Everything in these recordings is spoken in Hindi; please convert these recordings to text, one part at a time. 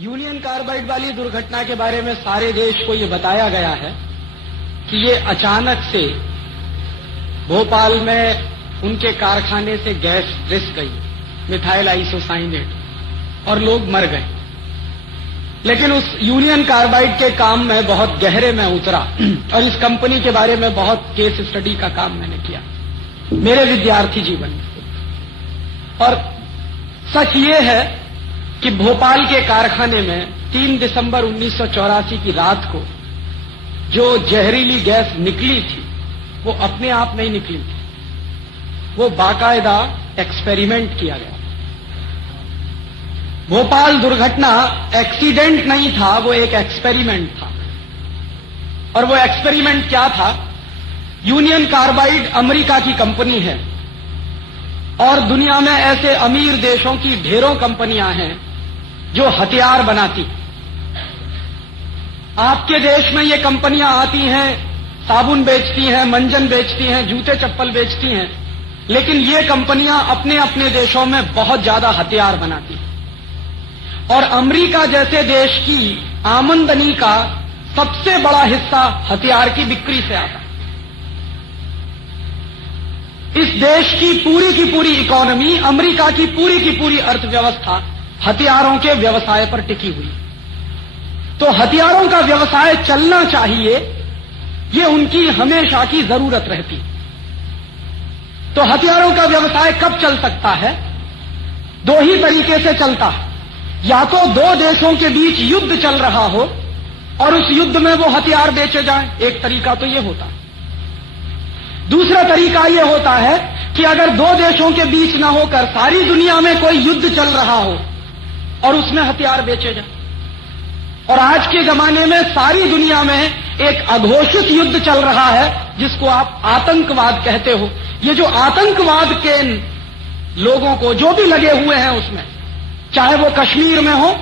यूनियन कार्बाइड वाली दुर्घटना के बारे में सारे देश को ये बताया गया है कि ये अचानक से भोपाल में उनके कारखाने से गैस रिस गई, मिथाइल आइसोसाइनेट, और लोग मर गए। लेकिन उस यूनियन कार्बाइड के काम में बहुत गहरे में उतरा और इस कंपनी के बारे में बहुत केस स्टडी का काम मैंने किया मेरे विद्यार्थी जीवन में। और सच ये है कि भोपाल के कारखाने में 3 दिसंबर 1984 की रात को जो जहरीली गैस निकली थी वो अपने आप नहीं निकली थी, वो बाकायदा एक्सपेरिमेंट किया गया। भोपाल दुर्घटना एक्सीडेंट नहीं था, वो एक एक्सपेरिमेंट था। और वो एक्सपेरिमेंट क्या था? यूनियन कार्बाइड अमेरिका की कंपनी है और दुनिया में ऐसे अमीर देशों की ढेरों कंपनियां हैं जो हथियार बनाती। आपके देश में ये कंपनियां आती हैं, साबुन बेचती हैं, मंजन बेचती हैं, जूते चप्पल बेचती हैं, लेकिन ये कंपनियां अपने अपने देशों में बहुत ज्यादा हथियार बनाती हैं। और अमेरिका जैसे देश की आमदनी का सबसे बड़ा हिस्सा हथियार की बिक्री से आता है। इस देश की पूरी इकोनॉमी, अमेरिका की पूरी अर्थव्यवस्था हथियारों के व्यवसाय पर टिकी हुई। तो हथियारों का व्यवसाय चलना चाहिए, ये उनकी हमेशा की जरूरत रहती। तो हथियारों का व्यवसाय कब चल सकता है? 2 ही तरीके से चलता है। या तो 2 देशों के बीच युद्ध चल रहा हो और उस युद्ध में वो हथियार बेचे जाएं, एक तरीका तो ये होता है। दूसरा तरीका ये होता है कि अगर 2 देशों के बीच ना होकर सारी दुनिया में कोई युद्ध चल रहा हो और उसमें हथियार बेचे जाएं। और आज के जमाने में सारी दुनिया में एक अघोषित युद्ध चल रहा है जिसको आप आतंकवाद कहते हो। ये जो आतंकवाद के लोगों को जो भी लगे हुए हैं उसमें, चाहे वो कश्मीर में हो,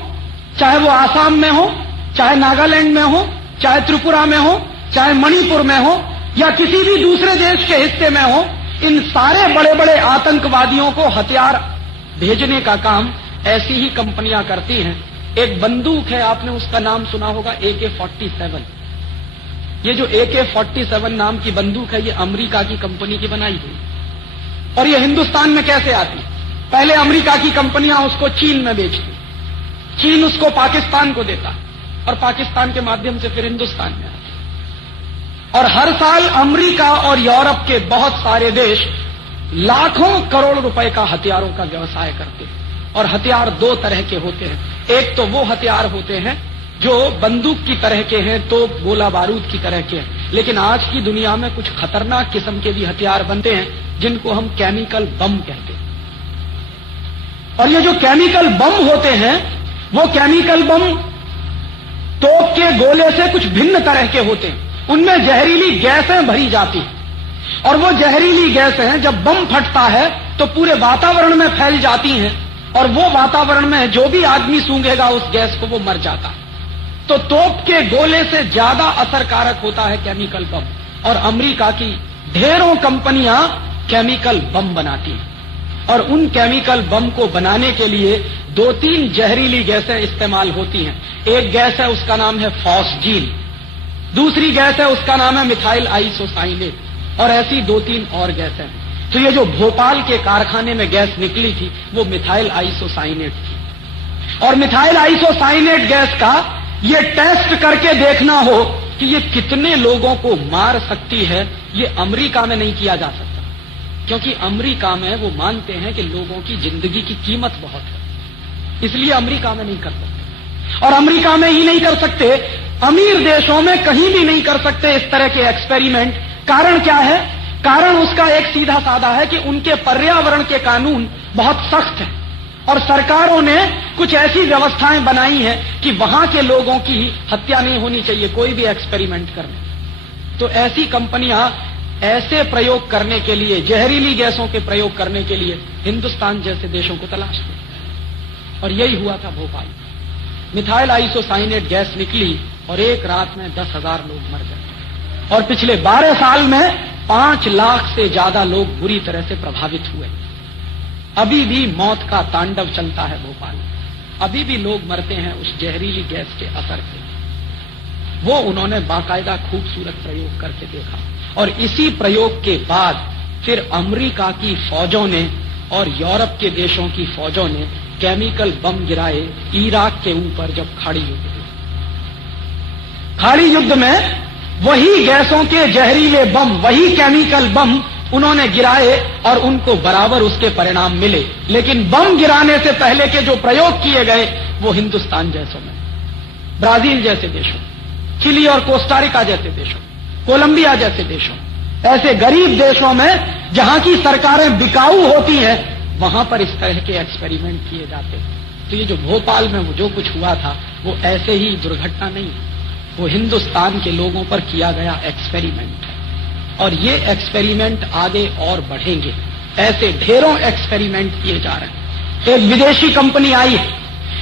चाहे वो आसाम में हो, चाहे नागालैंड में हो, चाहे त्रिपुरा में हो, चाहे मणिपुर में हो, या किसी भी दूसरे देश के हिस्से में हो, इन सारे बड़े बड़े आतंकवादियों को हथियार भेजने का काम ऐसी ही कंपनियां करती हैं। एक बंदूक है, आपने उसका नाम सुना होगा, AK-47। ये जो AK-47 नाम की बंदूक है, ये अमेरिका की कंपनी की बनाई हुई। और ये हिंदुस्तान में कैसे आती? पहले अमेरिका की कंपनियां उसको चीन में बेचती, चीन उसको पाकिस्तान को देता और पाकिस्तान के माध्यम से फिर हिंदुस्तान में आती। और हर साल अमेरिका और यूरोप के बहुत सारे देश लाखों करोड़ रुपए का हथियारों का व्यवसाय करते हैं। और हथियार 2 तरह के होते हैं। एक तो वो हथियार होते हैं जो बंदूक की तरह के हैं, तो गोला बारूद की तरह के हैं। लेकिन आज की दुनिया में कुछ खतरनाक किस्म के भी हथियार बनते हैं जिनको हम केमिकल बम कहते हैं। और ये जो केमिकल बम होते हैं, वो केमिकल बम तोप के गोले से कुछ भिन्न तरह के होते हैं। उनमें जहरीली गैसें भरी जाती हैं और वो जहरीली गैसें जब बम फटता है तो पूरे वातावरण में फैल जाती हैं और वो वातावरण में जो भी आदमी सूंघेगा उस गैस को वो मर जाता है। तो तोप के गोले से ज्यादा असरकारक होता है केमिकल बम। और अमेरिका की ढेरों कंपनियां केमिकल बम बनाती हैं और उन केमिकल बम को बनाने के लिए 2-3 जहरीली गैसें इस्तेमाल होती हैं। एक गैस है, उसका नाम है फॉस्जीन, दूसरी गैस है, उसका नाम है मिथाइल आइसोसाइनेट, और ऐसी 2-3 और गैसें हैं। तो ये जो भोपाल के कारखाने में गैस निकली थी वो मिथाइल आइसोसाइनेट थी। और मिथाइल आइसोसाइनेट गैस का ये टेस्ट करके देखना हो कि ये कितने लोगों को मार सकती है, ये अमेरिका में नहीं किया जा सकता, क्योंकि अमेरिका में वो मानते हैं कि लोगों की जिंदगी की कीमत बहुत है, इसलिए अमेरिका में नहीं कर सकते। और अमेरिका में ही नहीं कर सकते, अमीर देशों में कहीं भी नहीं कर सकते इस तरह के एक्सपेरिमेंट। कारण क्या है? कारण उसका एक सीधा साधा है कि उनके पर्यावरण के कानून बहुत सख्त हैं और सरकारों ने कुछ ऐसी व्यवस्थाएं बनाई हैं कि वहां के लोगों की हत्या नहीं होनी चाहिए कोई भी एक्सपेरिमेंट करने। तो ऐसी कंपनियां ऐसे प्रयोग करने के लिए, जहरीली गैसों के प्रयोग करने के लिए हिंदुस्तान जैसे देशों को तलाशते। और यही हुआ था भोपाल। मिथाइल आइसोसाइनेट गैस निकली और एक रात में 10,000 लोग मर गए। और पिछले 12 साल में 5 लाख से ज्यादा लोग बुरी तरह से प्रभावित हुए। अभी भी मौत का तांडव चलता है भोपाल में। अभी भी लोग मरते हैं उस जहरीली गैस के असर से। वो उन्होंने बाकायदा खूबसूरत प्रयोग करके देखा, और इसी प्रयोग के बाद फिर अमेरिका की फौजों ने और यूरोप के देशों की फौजों ने केमिकल बम गिराए इराक के ऊपर। जब खाड़ी युद्ध हुआ, खाड़ी युद्ध में वही गैसों के जहरीले बम, वही केमिकल बम उन्होंने गिराए और उनको बराबर उसके परिणाम मिले। लेकिन बम गिराने से पहले के जो प्रयोग किए गए वो हिंदुस्तान जैसों में, ब्राजील जैसे देशों, चिली और कोस्टारिका जैसे देशों, कोलंबिया जैसे देशों, ऐसे गरीब देशों में जहां की सरकारें बिकाऊ होती हैं, वहां पर इस तरह के एक्सपेरिमेंट किए जाते हैं। तो ये जो भोपाल में जो कुछ हुआ था वो ऐसे ही दुर्घटना नहीं, वो हिंदुस्तान के लोगों पर किया गया एक्सपेरिमेंट है। और ये एक्सपेरिमेंट आगे और बढ़ेंगे। ऐसे ढेरों एक्सपेरिमेंट किए जा रहे हैं। एक विदेशी कंपनी आई है,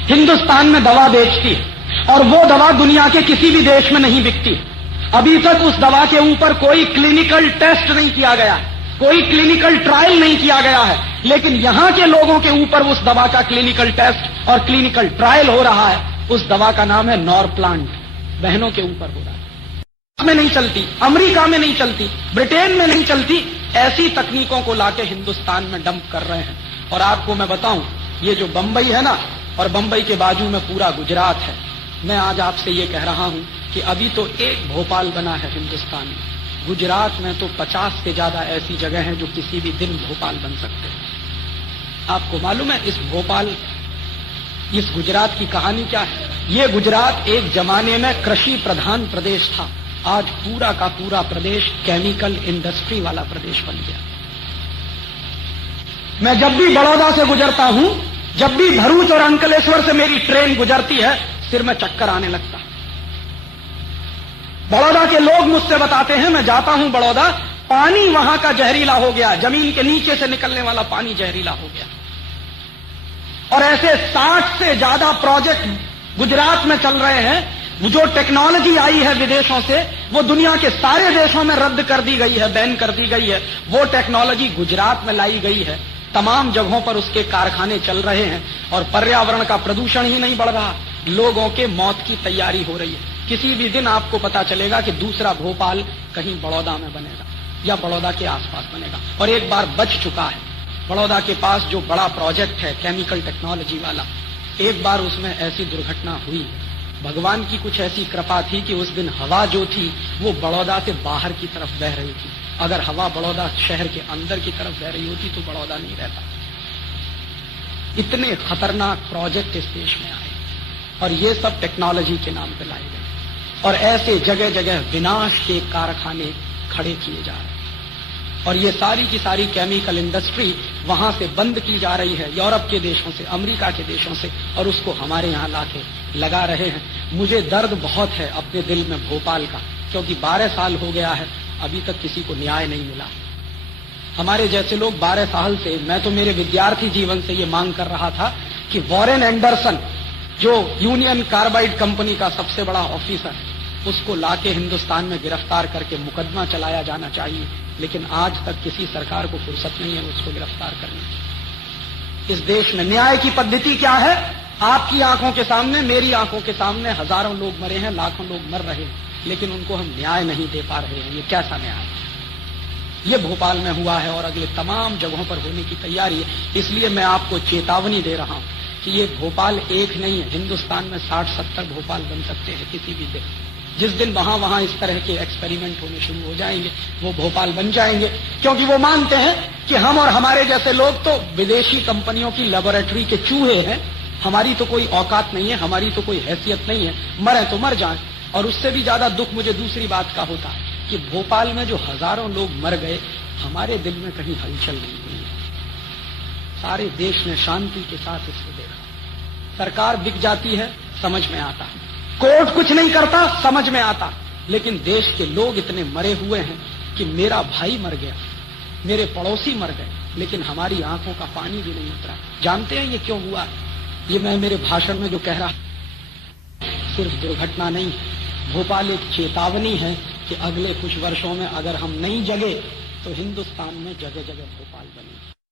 हिंदुस्तान में दवा बेचती है, और वो दवा दुनिया के किसी भी देश में नहीं बिकती है। अभी तक उस दवा के ऊपर कोई क्लिनिकल टेस्ट नहीं किया गया है, कोई क्लिनिकल ट्रायल नहीं किया गया है, लेकिन यहां के लोगों के ऊपर उस दवा का क्लिनिकल टेस्ट और क्लिनिकल ट्रायल हो रहा है। उस दवा का नाम है नॉरप्लांट। बहनों के ऊपर हो रहा है, में नहीं चलती, अमेरिका में नहीं चलती, ब्रिटेन में नहीं चलती। ऐसी तकनीकों को लाके हिंदुस्तान में डंप कर रहे हैं। और आपको मैं बताऊं, ये जो बंबई है ना, और बंबई के बाजू में पूरा गुजरात है, मैं आज आपसे ये कह रहा हूं कि अभी तो एक भोपाल बना है हिंदुस्तान में। गुजरात में तो 50 से ज्यादा ऐसी जगह हैं जो किसी भी दिन भोपाल बन सकते हैं। आपको मालूम है इस गुजरात की कहानी क्या है? ये गुजरात एक जमाने में कृषि प्रधान प्रदेश था। आज पूरा का पूरा प्रदेश केमिकल इंडस्ट्री वाला प्रदेश बन गया। मैं जब भी बड़ौदा से गुजरता हूं, जब भी भरूच और अंकलेश्वर से मेरी ट्रेन गुजरती है, सिर में चक्कर आने लगता है। बड़ौदा के लोग मुझसे बताते हैं, मैं जाता हूं बड़ौदा, पानी वहां का जहरीला हो गया, जमीन के नीचे से निकलने वाला पानी जहरीला हो गया। और ऐसे 60 से ज्यादा प्रोजेक्ट गुजरात में चल रहे हैं। जो टेक्नोलॉजी आई है विदेशों से, वो दुनिया के सारे देशों में रद्द कर दी गई है, बैन कर दी गई है। वो टेक्नोलॉजी गुजरात में लाई गई है। तमाम जगहों पर उसके कारखाने चल रहे हैं, और पर्यावरण का प्रदूषण ही नहीं बढ़ रहा, लोगों के मौत की तैयारी हो रही है। किसी भी दिन आपको पता चलेगा कि दूसरा भोपाल कहीं बड़ौदा में बनेगा या बड़ौदा के आसपास बनेगा। और एक बार बच चुका है बड़ौदा के पास जो बड़ा प्रोजेक्ट है केमिकल टेक्नोलॉजी वाला, एक बार उसमें ऐसी दुर्घटना हुई। भगवान की कुछ ऐसी कृपा थी कि उस दिन हवा जो थी वो बड़ौदा से बाहर की तरफ बह रही थी। अगर हवा बड़ौदा शहर के अंदर की तरफ बह रही होती तो बड़ौदा नहीं रहता। इतने खतरनाक प्रोजेक्ट इस देश में आए, और ये सब टेक्नोलॉजी के नाम पे लाए गए। और ऐसे जगह जगह विनाश के कारखाने खड़े किए जा रहे हैं। और ये सारी की सारी केमिकल इंडस्ट्री वहां से बंद की जा रही है, यूरोप के देशों से, अमेरिका के देशों से, और उसको हमारे यहां लाके लगा रहे हैं। मुझे दर्द बहुत है अपने दिल में भोपाल का, क्योंकि 12 साल हो गया है, अभी तक किसी को न्याय नहीं मिला। हमारे जैसे लोग 12 साल से, मैं तो मेरे विद्यार्थी जीवन से ये मांग कर रहा था कि वॉरेन एंडरसन, जो यूनियन कार्बाइड कंपनी का सबसे बड़ा ऑफिसर, उसको लाके हिंदुस्तान में गिरफ्तार करके मुकदमा चलाया जाना चाहिए। लेकिन आज तक किसी सरकार को फुर्सत नहीं है उसको गिरफ्तार करने की। इस देश में न्याय की पद्धति क्या है? आपकी आंखों के सामने, मेरी आंखों के सामने हजारों लोग मरे हैं, लाखों लोग मर रहे हैं, लेकिन उनको हम न्याय नहीं दे पा रहे हैं। ये कैसा न्याय है? ये भोपाल में हुआ है और अगले तमाम जगहों पर होने की तैयारी है। इसलिए मैं आपको चेतावनी दे रहा हूं कि ये भोपाल एक नहीं है, हिंदुस्तान में 60-70 भोपाल बन सकते हैं किसी भी दिन। जिस दिन वहां इस तरह के एक्सपेरिमेंट होने शुरू हो जाएंगे, वो भोपाल बन जाएंगे। क्योंकि वो मानते हैं कि हम और हमारे जैसे लोग तो विदेशी कंपनियों की लेबोरेटरी के चूहे हैं, हमारी तो कोई औकात नहीं है, हमारी तो कोई हैसियत नहीं है, मरे तो मर जाएं। और उससे भी ज्यादा दुख मुझे दूसरी बात का होता है कि भोपाल में जो हजारों लोग मर गए, हमारे दिल में कहीं हलचल नहीं हुई। सारे देश ने शांति के साथ इसको देखा। सरकार बिक जाती है, समझ में आता है, कोर्ट कुछ नहीं करता, समझ में आता, लेकिन देश के लोग इतने मरे हुए हैं कि मेरा भाई मर गया, मेरे पड़ोसी मर गए, लेकिन हमारी आंखों का पानी भी नहीं उतरा। जानते हैं ये क्यों हुआ? ये मैं मेरे भाषण में जो कह रहा, सिर्फ दुर्घटना नहीं, भोपाल एक चेतावनी है कि अगले कुछ वर्षों में अगर हम नहीं जगे तो हिंदुस्तान में जगह जगह भोपाल बनेगी।